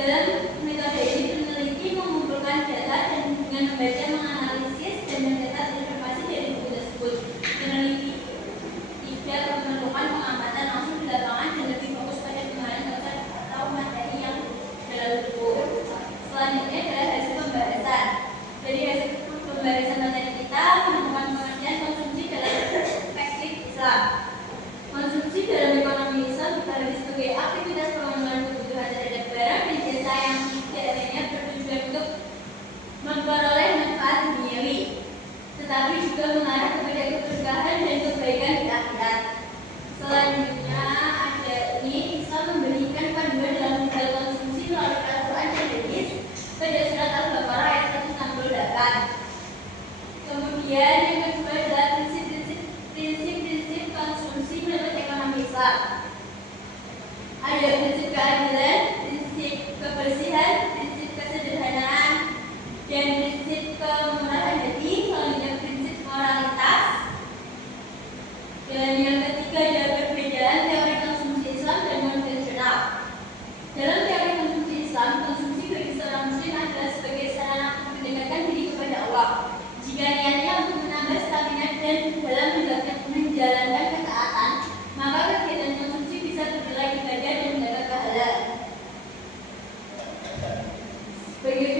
Dalam metode ini peneliti mengumpulkan data dan dengan membaca, menganalisis, dan mencatat informasi dari buku tersebut. Peneliti tidak memerlukan pengamatan langsung di lapangan dan lebih fokus pada pengalaman konsep atau materi yang dalam buku. Selanjutnya adalah hasil pembahasan. Dari hasil pembahasan materi kita menemukan pengertian konsumsi dalam perspektif Islam. Konsumsi dalam ekonomi Islam dibagi sebagai aktivitas pemenuhan kebutuhan terhadap barang dan jasa yang tidak hanya bertujuan untuk memperoleh manfaat duniawi, tetapi juga mengarah kepada keberkahan dan kebaikan di akhirat. Selanjutnya ada ini, Islam memberikan panduan dalam hal konsumsi melalui Al-Quran dan hadis pada surat Al-Baqarah ayat 168. Kemudian yang kedua adalah prinsip konsumsi menurut ekonomi Islam. Ada prinsip keadilan, prinsip kebersihan, prinsip kesederhanaan, dan prinsip kemurahan hati. Selanjutnya prinsip moralitas. Dan yang ketiga ada perbedaan teori konsumsi Islam dan konvensional. Dalam teori konsumsi Islam, konsumsi bagi seorang muslim adalah sebagai sarana untuk mendekatkan diri kepada Allah. Jika niatnya untuk menambah stamina dan dalam menjalankan ketaatan, maka kegiatan konsumsi bisa bernilai ibadah dan mendapat pahala. Begitu